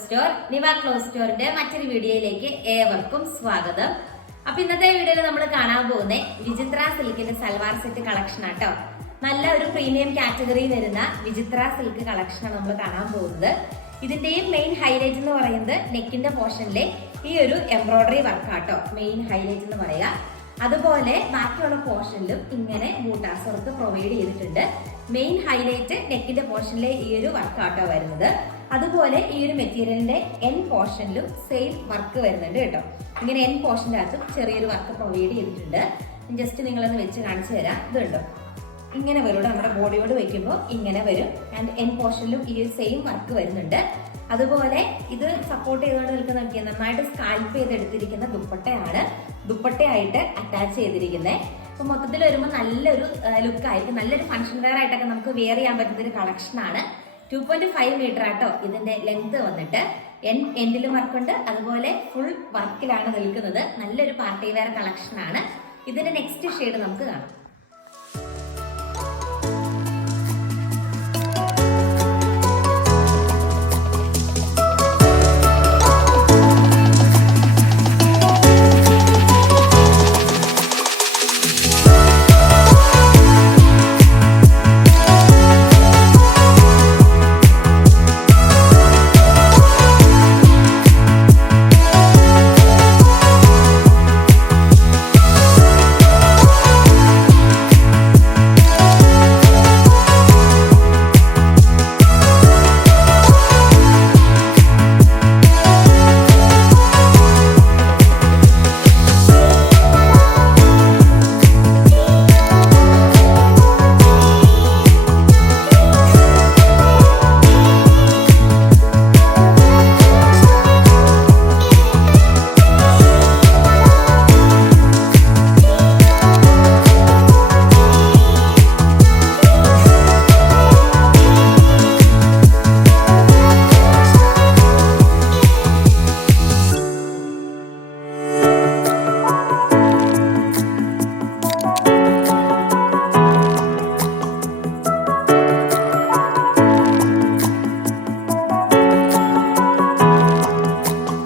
Store നിവ cloth സ്റ്റോറിന്റെ മറ്റൊരു വീഡിയോയിലേക്ക് ഏവർക്കും സ്വാഗതം. അപ്പൊ ഇന്നത്തെ വീഡിയോയിൽ നമ്മൾ കാണാൻ പോകുന്ന വിചിത്ര സിൽക്കിന്റെ സൽവാർ സെറ്റ് കളക്ഷൻ ആട്ടോ. നല്ല ഒരു പ്രീമിയം കാറ്റഗറി വരുന്ന വിചിത്ര സിൽക്ക് കളക്ഷൻ ആണ് നമ്മൾ കാണാൻ പോകുന്നത്. ഇതിന്റെയും മെയിൻ ഹൈലൈറ്റ് എന്ന് പറയുന്നത് നെക്കിന്റെ പോർഷനിലെ ഈ ഒരു എംബ്രോയിഡറി വർക്ക് ആട്ടോ മെയിൻ ഹൈലൈറ്റ് എന്ന് പറയാ. അതുപോലെ ബാക്കിയുള്ള പോർഷനിലും ഇങ്ങനെ ബൂട്ടാസ് വർക്ക് പ്രൊവൈഡ് ചെയ്തിട്ടുണ്ട്. മെയിൻ ഹൈലൈറ്റ് നെക്കിന്റെ പോർഷനിലെ ഈ ഒരു വർക്ക് ആട്ടോ വരുന്നത്. അതുപോലെ ഈ ഒരു മെറ്റീരിയലിന്റെ എൻ പോർഷനിലും സെയിം വർക്ക് വരുന്നുണ്ട് കേട്ടോ. ഇങ്ങനെ എൻ പോർഷന്റെ അകത്തും ചെറിയൊരു വർക്ക് പ്രൊവൈഡ് ചെയ്തിട്ടുണ്ട്. ജസ്റ്റ് നിങ്ങളൊന്ന് വെച്ച് കാണിച്ചു തരാം. ഇതുണ്ടോ, ഇങ്ങനെ വരും. നമ്മുടെ ബോഡിയോട് വെക്കുമ്പോൾ ഇങ്ങനെ വരും. ആൻഡ് എൻ പോർഷനിലും ഈ ഒരു സെയിം വർക്ക് വരുന്നുണ്ട്. അതുപോലെ ഇത് സപ്പോർട്ട് ചെയ്തുകൊണ്ട് നിൽക്കുന്ന നന്നായിട്ട് സ്കാൽപ്പ് ചെയ്തെടുത്തിരിക്കുന്ന ദുപ്പട്ടയാണ്. ദുപ്പട്ടയായിട്ട് അറ്റാച്ച് ചെയ്തിരിക്കുന്നത്. അപ്പൊ മൊത്തത്തിൽ വരുമ്പോൾ നല്ലൊരു ലുക്കായിട്ട് നല്ലൊരു ഫംഗ്ഷൻ വെയർ ആയിട്ടൊക്കെ നമുക്ക് വെയർ ചെയ്യാൻ പറ്റുന്ന ഒരു കളക്ഷനാണ്. 2.5 മീറ്റർ ആട്ടോ ഇതിന്റെ ലെങ്ത് വന്നിട്ട്. എൻഡിലും വർക്കുണ്ട്, അതുപോലെ ഫുൾ വർക്കിലാണ് നിൽക്കുന്നത്. നല്ലൊരു പാർട്ടി വെയർ കളക്ഷനാണ്. ഇതിന്റെ നെക്സ്റ്റ് ഷെയ്ഡ് നമുക്ക് കാണാം.